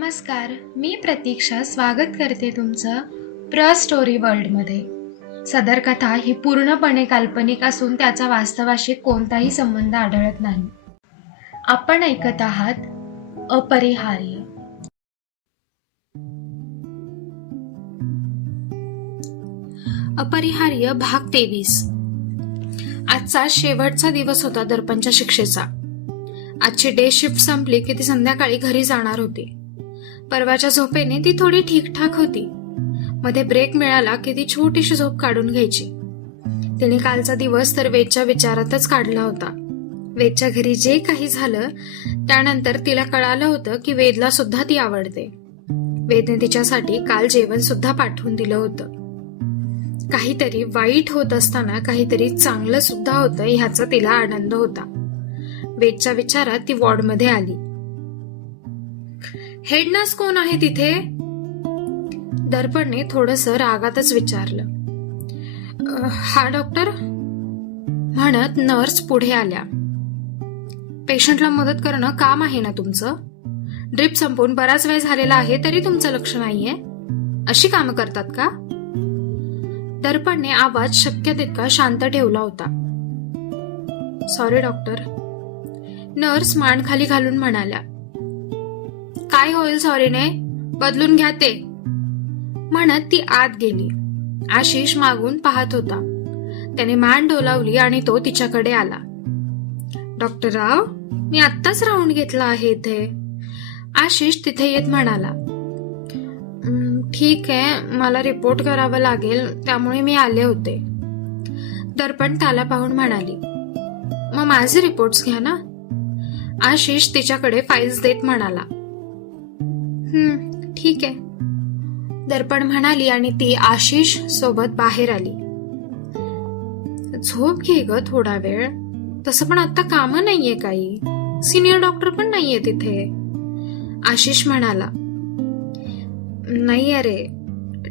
नमस्कार मी प्रतीक्षा स्वागत करते तुमचं प्र स्टोरी वर्ल्डमध्ये. सदर कथा ही पूर्णपणे काल्पनिक असून त्याचा वास्तवाशी कोणताही संबंध आढळत नाही. आपण ऐकत आहात अपरिहार्य. अपरिहार्य भाग तेवीस. आजचा शेवटचा दिवस होता दर्पणच्या शिक्षेचा. आजची डे शिफ्ट संपली की ती संध्याकाळी घरी जाणार होती. परवाच्या झोपेने ती थोडी ठीकठाक होती. मध्ये ब्रेक मिळाला की ती छोटीशी झोप काढून घ्यायची. तिने कालचा दिवस तर वेदच्या विचारातच काढला होता. वेदच्या घरी जे काही झालं त्यानंतर तिला कळालं होतं की वेदला सुद्धा ती आवडते. वेदने तिच्यासाठी काल जेवण सुद्धा पाठवून दिलं होतं. काहीतरी वाईट होत असताना काहीतरी चांगलं सुद्धा होतं ह्याचा तिला आनंद होता. वेदच्या विचारात ती वॉर्डमध्ये आली. हेड नर्स कोण आहे तिथे? दर्पणने थोडस रागातच विचारलं. हा डॉक्टर? म्हणत नर्स पुढे आल्या. पेशंटला मदत करणं काम आहे ना तुमचं? ड्रिप संपून बराच वेळ झालेला आहे तरी तुमचं लक्ष नाहीये? अशी कामं करतात का? दर्पणने आवाज शक्य तितका शांत ठेवला होता. सॉरी डॉक्टर नर्स मान खाली घालून म्हणाल्या. काय होईल सॉरीने? बदलून घ्या ते. म्हणत ती आत गेली. आशिष मागून पाहत होता. त्याने मान डोलावली आणि तो तिच्याकडे आला. डॉक्टर राव मी आत्ताच राऊंड घेतला आहे इथे. आशिष तिथे येत म्हणाला. ठीक आहे. मला रिपोर्ट करावा लागेल. त्यामुळे मी आले होते. दर्पण त्याला पाहून म्हणाली. मग माझे रिपोर्ट्स घ्या ना. आशिष तिच्याकडे फाईल्स देत म्हणाला. हम्म ठीक आहे. दर्पण म्हणाली आणि ती आशिष सोबत बाहेर आली. झोप घे ग थोडा वेळ. तसं पण आता काम नाहीये काही. सिनियर डॉक्टर पण नाहीये तिथे. आशिष म्हणाला नाही अरे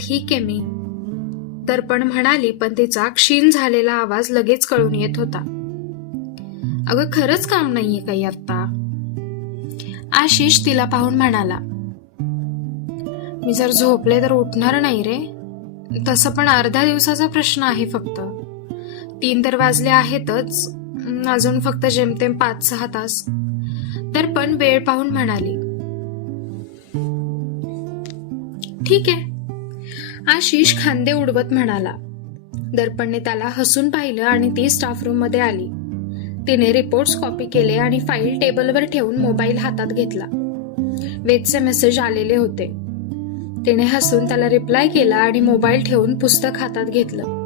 ठीक आहे मी. दर्पण म्हणाली पण तिचा क्षीण झालेला आवाज लगेच कळून येत होता. अगं खरंच काम नाहीये काही आता आशिष तिला पाहून म्हणाला मी जर झोपले तर उठणार नाही रे. तसं पण अर्ध्या दिवसाचा प्रश्न आहे फक्त. तीन तर वाजले आहेतच. अजून फक्त जेमतेम पाच सहा तास. तर पण वेळ पाहून म्हणाली. ठीक आहे. आशिष खांदे उडवत म्हणाला. दर्पणने त्याला हसून पाहिलं आणि ती स्टाफ रूममध्ये आली. तिने रिपोर्ट्स कॉपी केले आणि फाईल टेबलवर ठेवून मोबाईल हातात घेतला. वेदचे मेसेज आलेले होते. तिने हसून त्याला रिप्लाय केला आणि मोबाईल ठेवून पुस्तक हातात घेतलं.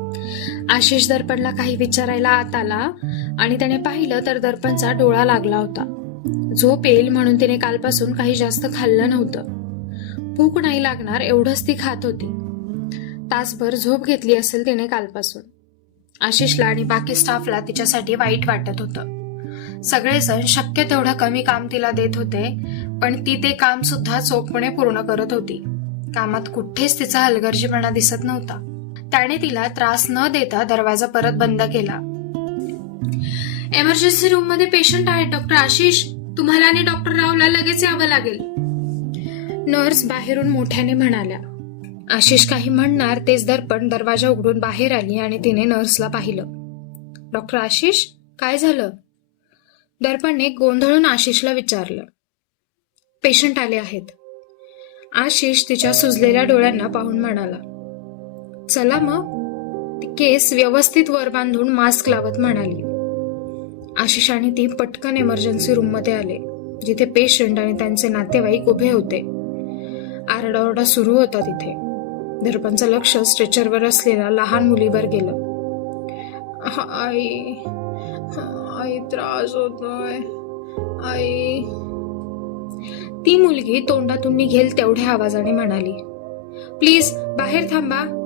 आशिष दर्पणला काही विचारायला आत आला आणि त्याने पाहिलं तर दर्पणचा डोळा लागला होता. झोप येईल म्हणून तिने कालपासून काही जास्त खाल्लं नव्हतं. भूक नाही लागणार एवढंच ती खात होती. तासभर झोप घेतली असेल तिने कालपासून. आशिषला आणि बाकी स्टाफला तिच्यासाठी वाईट वाटत होतं. सगळेजण शक्य तेवढं कमी काम तिला देत होते पण ती ते काम सुद्धा चोखपणे पूर्ण करत होती. कामात कुठेच तिचा हलगर्जीपणा दिसत नव्हता. त्याने तिला त्रास न देता दरवाजा परत बंद केला. एमर्जन्सी रूममध्ये पेशंट आहे डॉक्टर आशिष. तुम्हाला आणि डॉक्टर रावला लगेच यावं लागेल. नर्स बाहेरून मोठ्याने म्हणाल्या आशिष काही म्हणणार तेच दर्पण दरवाजा उघडून बाहेर आली आणि तिने नर्सला पाहिलं. डॉक्टर आशिष काय झालं? दर्पणने गोंधळून आशिषला विचारलं. पेशंट आले आहेत. आशिष तिच्या सुजलेल्या डोळ्यांना पाहून म्हणाला चला मग. ती केस व्यवस्थित वर बांधून मास्क लावत म्हणाली. आशिष आणि ती पटकन इमर्जन्सी रूममध्ये आले जिथे पेशंट आणि त्यांचे नातेवाईक उभे होते. आरडाओरडा सुरू होता तिथे. दर्पणचं लक्ष स्ट्रेचरवर असलेल्या लहान मुलीवर गेलं. आई. आई त्रास होतोय. आई. ती मुलगी तोंडातून निघेल तेवढ्या आवाजाने म्हणाली. प्लीज बाहेर थांबा.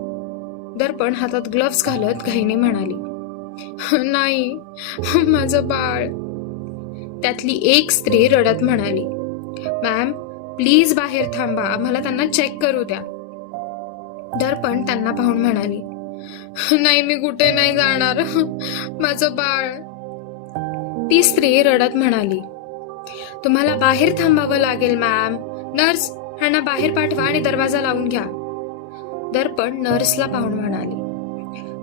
दर्पण हातात ग्लव्स घालत घाईने म्हणाली. नाही माझं बाळ. त्यातली एक स्त्री रडत म्हणाली. मॅम प्लीज बाहेर थांबा आम्हाला त्यांना चेक करू द्या. दर्पण त्यांना पाहून म्हणाली. नाही मी कुठे नाही जाणार. माझं बाळ. ती स्त्री रडत म्हणाली. तुम्हाला बाहेर थांबावं लागेल मॅम. नर्स ह्यांना बाहेर पाठवा आणि दरवाजा लावून घ्या. दर्पण नर्सला पाहून म्हणाली.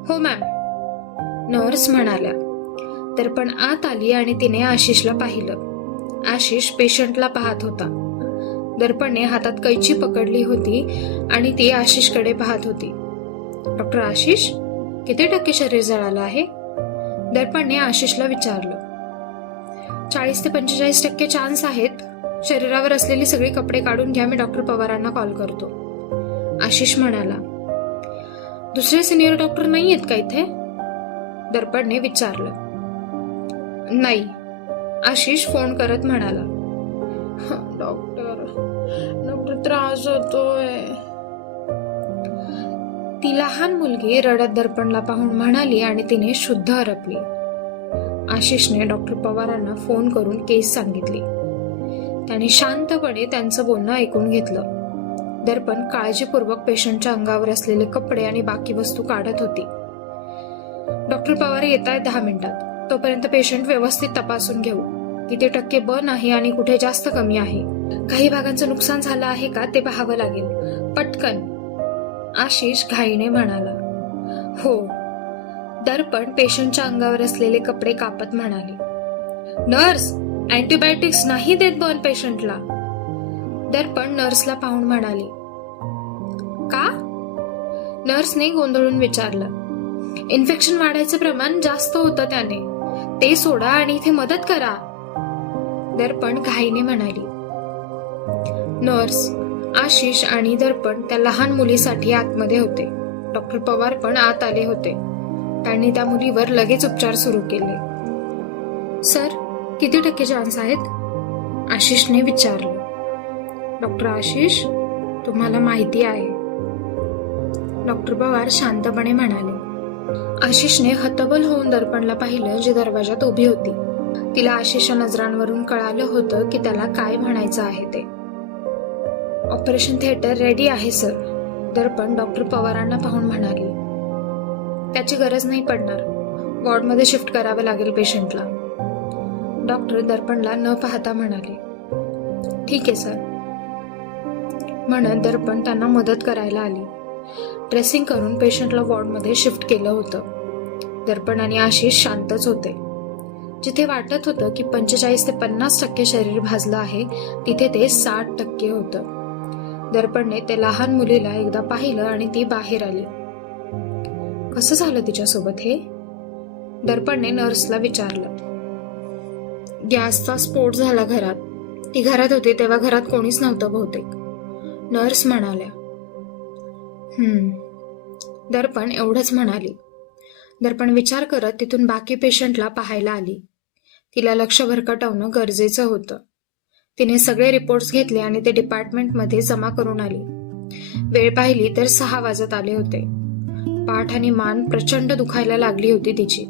हो मॅम. नर्स म्हणाल्या. दर्पण आत आली आणि तिने आशिषला पाहिलं. आशिष पेशंटला पाहत होता. दर्पणने हातात कैची पकडली होती आणि ती आशिषकडे पाहत होती. डॉक्टर आशिष किती टक्के शरीर जळालं आहे? दर्पणने आशिषला विचारलं. चाळीस ते पंचेचाळीस टक्के चान्स आहेत. शरीरावर असलेली सगळी कपडे काढून घ्या मी डॉक्टर पवारांना कॉल करतो. आशिष म्हणाला दुसरे सिनियर डॉक्टर नाही आहेत का इथे? दर्पणने विचारलं. नाही. आशिष फोन करत म्हणाला डॉक्टर डॉक्टर त्रास होतोय. ती लहान मुलगी रडत दर्पणला पाहून म्हणाली आणि तिने शुद्ध हरपली. आशिषने डॉक्टर पवारांना फोन करून केस सांगितली. त्याने शांतपणे त्यांचं बोलणं ऐकून घेतलं. दर्पण काळजीपूर्वक पेशंटच्या अंगावर असलेले कपडे आणि बाकी वस्तू काढत होती. डॉक्टर पवार येत आहेत दहा मिनिटात. तोपर्यंत पेशंट व्यवस्थित तपासून घेऊ. किती टक्के बन आहे आणि कुठे जास्त कमी आहे. काही भागांचं नुकसान झालं आहे का ते पाहावं लागेल. पटकन आशिष घाईने म्हणाला. हो दर्पण पेशंटच्या अंगावर असलेले कपडे कापत म्हणाले नर्स अँटीबायोटिक्स नाही देत बर्न पेशंटला. दर्पण नर्सला पाहून म्हणाली का? नर्सने गोंधळून विचारलं इन्फेक्शन वाढायचं प्रमाण जास्त होतं त्याने ते सोडा आणि इथे मदत करा. दर्पण घाईने म्हणाली नर्स आशिष आणि दर्पण त्या लहान मुलीसाठी आतमध्ये होते. डॉक्टर पवार पण आत आले होते. त्यांनी त्या मुलीवर लगेच उपचार सुरू केले. सर किती टक्के चान्स आहेत? आशिषने विचारलं. डॉक्टर आशिष तुम्हाला माहिती आहे. डॉक्टर पवार शांतपणे म्हणाले. आशिषने हतबल होऊन दर्पणला पाहिलं जी दरवाजात उभी होती. तिला आशिषच्या नजरांवरून कळालं होतं की त्याला काय म्हणायचं आहे ते. ऑपरेशन थिएटर रेडी आहे सर दर्पण डॉक्टर पवारांना पाहून म्हणाले. त्याची गरज नाही पडणार. वॉर्डमध्ये शिफ्ट करावं लागेल पेशंटला. डॉक्टर दर्पणला न पाहता म्हणाले ठीक आहे सर. म्हणत दर्पण त्यांना मदत करायला आली. ड्रेसिंग करून पेशंटला वॉर्डमध्ये शिफ्ट केलं होतं. दर्पण आणि आशिष शांतच होते. जिथे वाटत होतं की पंचेचाळीस ते पन्नास टक्के शरीर भाजलं आहे तिथे ते साठ टक्के होतं. दर्पणने ते लहान मुलीला एकदा पाहिलं आणि ती बाहेर आली. कसं झालं तिच्यासोबत हे? दर्पणने नर्सला विचारलं. गॅसचा स्फोट झाला घरात. ती घरात होती तेव्हा घरात कोणीच नव्हतं बहुतेक. नर्स म्हणाल्या हम्म. दर्पण एवढंच म्हणाली. दर्पण विचार करत तिथून बाकी पेशंटला पाहायला आली. तिला लक्ष भरकटवणं गरजेचं होतं. तिने सगळे रिपोर्ट्स घेतले आणि ते डिपार्टमेंटमध्ये जमा करून आली. वेळ पाहिली तर सहा वाजत आले होते. पाठ आणि मान प्रचंड दुखायला लागली होती तिची.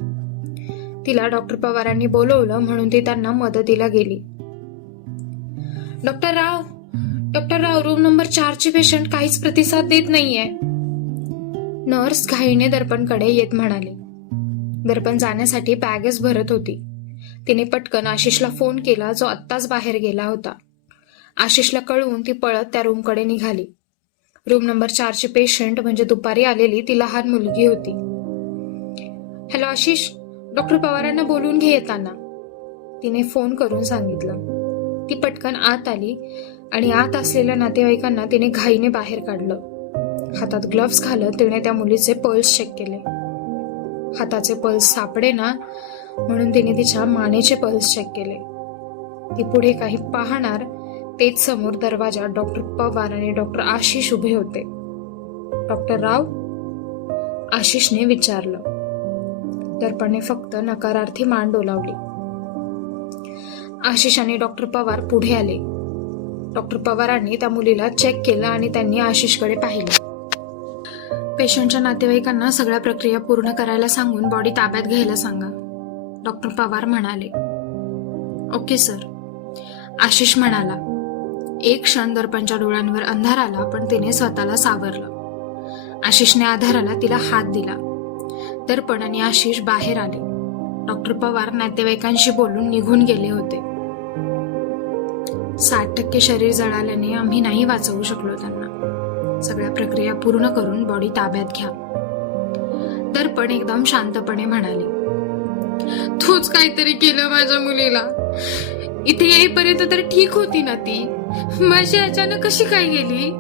तिला डॉक्टर पवारांनी बोलवलं म्हणून ती त्यांना मदतीला गेली. Doctor Rao doctor Rao room number चारची पेशंट काहीच प्रतिसाद देत नाहीये. नर्स घाईने दर्पणकडे येत म्हणाले. दर्पण जाण्यासाठी बॅगच भरत होती. तिने पटकन आशिषला फोन केला जो आत्ताच बाहेर गेला होता. आशिषला कळवून ती पळत त्या रूमकडे निघाली. रूम नंबर चारची पेशंट म्हणजे दुपारी आलेली ती लहान मुलगी होती. हॅलो आशिष. डॉक्टर पवारांना बोलून घे येताना. तिने फोन करून सांगितलं. ती पटकन आत आली आणि आत असलेल्या नातेवाईकांना तिने घाईने बाहेर काढलं. हातात ग्लव्स घालत तिने त्या मुलीचे पल्स चेक केले. हाताचे पल्स सापडे ना म्हणून तिने तिच्या मानेचे पल्स चेक केले. ती पुढे काही पाहणार तेच समोर दरवाजा डॉक्टर पवार आणि डॉक्टर आशिष उभे होते. डॉक्टर राव आशिषने विचारलं. दर्पणने फक्त नकारार्थी मान डोलावली. आशिष आणि डॉक्टर पवार पुढे आले. डॉक्टर पवारांनी त्या मुलीला चेक केलं आणि त्यांनी आशिषकडे पाहिलं. पेशंटच्या नातेवाईकांना सगळ्या प्रक्रिया पूर्ण करायला सांगून बॉडी ताब्यात घ्यायला सांगा डॉक्टर पवार म्हणाले. Okay sir. आशिष म्हणाला एक क्षण दर्पणच्या डोळ्यांवर अंधार आला पण तिने स्वतःला सावरलं. आशिषने आधाराला तिला हात दिला. दर्पण आणि आशिष बाहेर आले. डॉक्टर पवार नातेवाईकांशी बोलून निघून गेले होते. साठ टक्के शरीर जळाल्याने आम्ही नाही वाचवू शकलो त्यांना. सगळ्या प्रक्रिया पूर्ण करून बॉडी ताब्यात घ्या. दर्पण एकदम शांतपणे म्हणाले तूच काहीतरी केलं माझ्या मुलीला. इथे येईपर्यंत तर ठीक होती ना ती. माझी अचानक कशी काय गेली?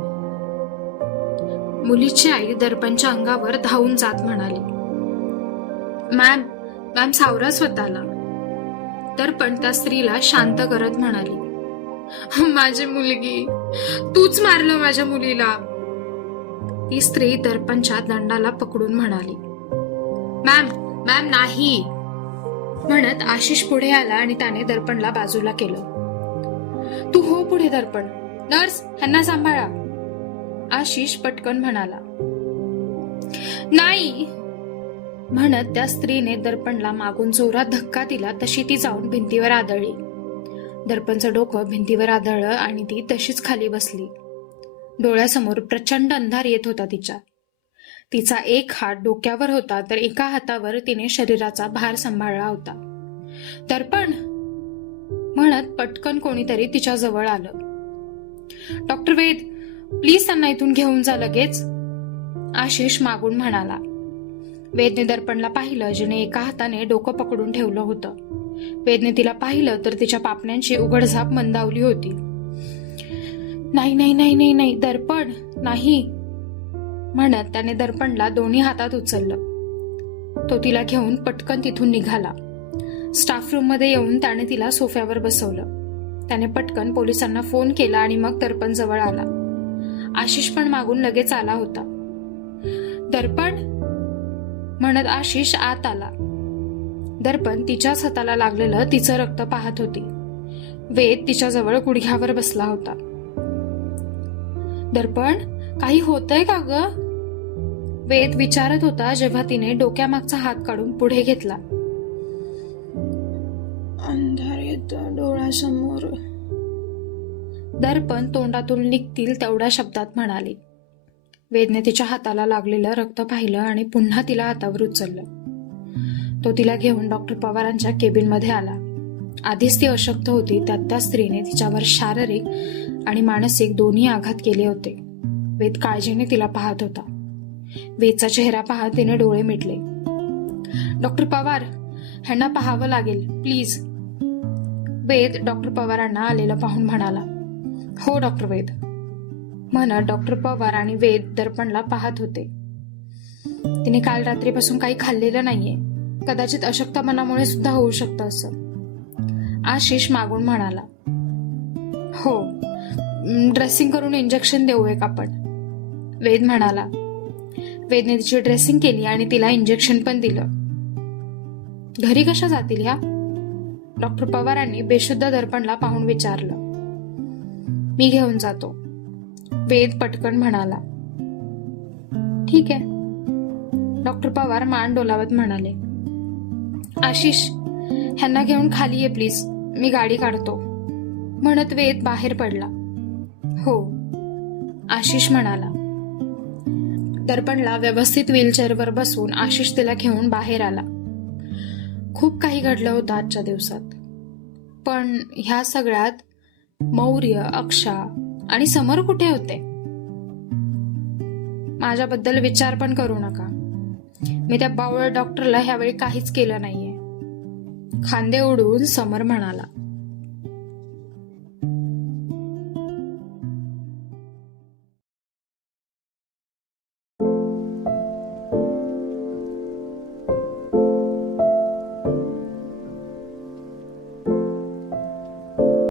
मुलीची आई दर्पणच्या अंगावर धावून जात म्हणाली मॅम मॅम सावरा स्वतःला. दर्पण त्या स्त्रीला शांत करत म्हणाली माझी मुलगी तूच मारलं माझ्या मुलीला. ती स्त्री दर्पणच्या दंडाला पकडून म्हणाली मॅम मॅम नाही. म्हणत आशिष पुढे आला आणि त्याने दर्पणला बाजूला केलं. तू हो पुढे दर्पण. नर्स ह्यांना सांभाळा. आशिष पटकन म्हणाला. नाही! म्हणत त्या स्त्रीने दर्पणला मागून जोरात धक्का दिला तशी ती जाऊन भिंतीवर आदळली. दर्पणचं डोकं भिंतीवर आदळलं आणि ती तशीच खाली बसली. डोळ्यासमोर प्रचंड अंधार येत होता तिच्या. तिचा एक हात डोक्यावर होता तर एका हातावर तिने शरीराचा भार सांभाळला होता. दर्पण! म्हणत पटकन कोणीतरी तिच्या जवळ आलं. डॉक्टर वेद प्लीज त्यांना इथून घेऊन जा लगेच. आशिष मागून म्हणाला. वेदने दर्पणला पाहिलं जिने एका हाताने डोकं पकडून ठेवलं होतं. वेदने तिला पाहिलं तर तिच्या पापण्यांची उघडझाप मंदावली होती. नाही नाही नाही नाही नाही दर्पण नाही म्हणत त्याने दर्पणला दोन्ही हातात उचललं. तो तिला घेऊन पटकन तिथून निघाला. स्टाफ रूममध्ये येऊन त्याने तिला सोफ्यावर बसवलं. त्याने पटकन पोलिसांना फोन केला आणि मग दर्पण जवळ आला. आशिष पण मागून लगेच आला होता. दर्पण? म्हणत आशिष आत आला. दर्पण तिच्याच हाताला लागलेलं तिचं रक्त पाहत होती. वेद तिच्याजवळ गुडघ्यावर बसला होता. दर्पण काही होतंय का ग? वेद विचारत होता जेव्हा तिने डोक्यामागचा हात काढून पुढे घेतला. डोळ्यासमोर दर्पण तोंडातून निघतील तेवढ्या शब्दात म्हणाली. वेदने तिच्या हाताला लागलेलं रक्त पाहिलं आणि पुन्हा तिला हातावर उचललं. तो तिला घेऊन डॉक्टर पवारांच्या केबिनमध्ये आला. आधीच ती अशक्त होती त्यात त्या स्त्रीने तिच्यावर शारीरिक आणि मानसिक दोन्ही आघात केले होते. वेद काळजीने तिला पाहत होता. वेदचा चेहरा पाहत तिने डोळे मिटले. डॉक्टर पवार ह्यांना पाहावं लागेल. प्लीज वेद डॉक्टर पवारांना आलेलं पाहून म्हणाला हो डॉक्टर वेद. म्हणत डॉक्टर पवार आणि वेद दर्पणला पाहत होते. तिने काल रात्रीपासून काही खाल्लेलं नाहीये. कदाचित अशक्तपणामुळे सुद्धा होऊ शकतं असं. आशिष मागून म्हणाला हो ड्रेसिंग करून इंजेक्शन देऊ एक आपण. वेद म्हणाला वेदने तिची ड्रेसिंग केली आणि तिला इंजेक्शन पण दिलं. घरी कशा जातील ह्या? डॉक्टर पवारांनी बेशुद्ध दर्पणला पाहून विचारलं. मी घेऊन जातो. वेद पटकन म्हणाला. ठीक आहे. डॉक्टर पवार मान डोलावत म्हणाले. आशिष ह्यांना घेऊन खाली ये प्लीज. मी गाडी काढतो. म्हणत वेद बाहेर पडला. हो. आशिष म्हणाला. दर्पणला व्यवस्थित व्हीलचेअरवर बसून आशिष तिला घेऊन बाहेर आला. खूप काही घडलं होतं आजच्या दिवसात. पण ह्या सगळ्यात मौर्य अक्षा आणि समर कुठे होते? माझ्याबद्दल विचार पण करू नका. मी त्या बावळ डॉक्टरला ह्यावेळी काहीच केलं नाहीये. खांदे उडून समर म्हणाला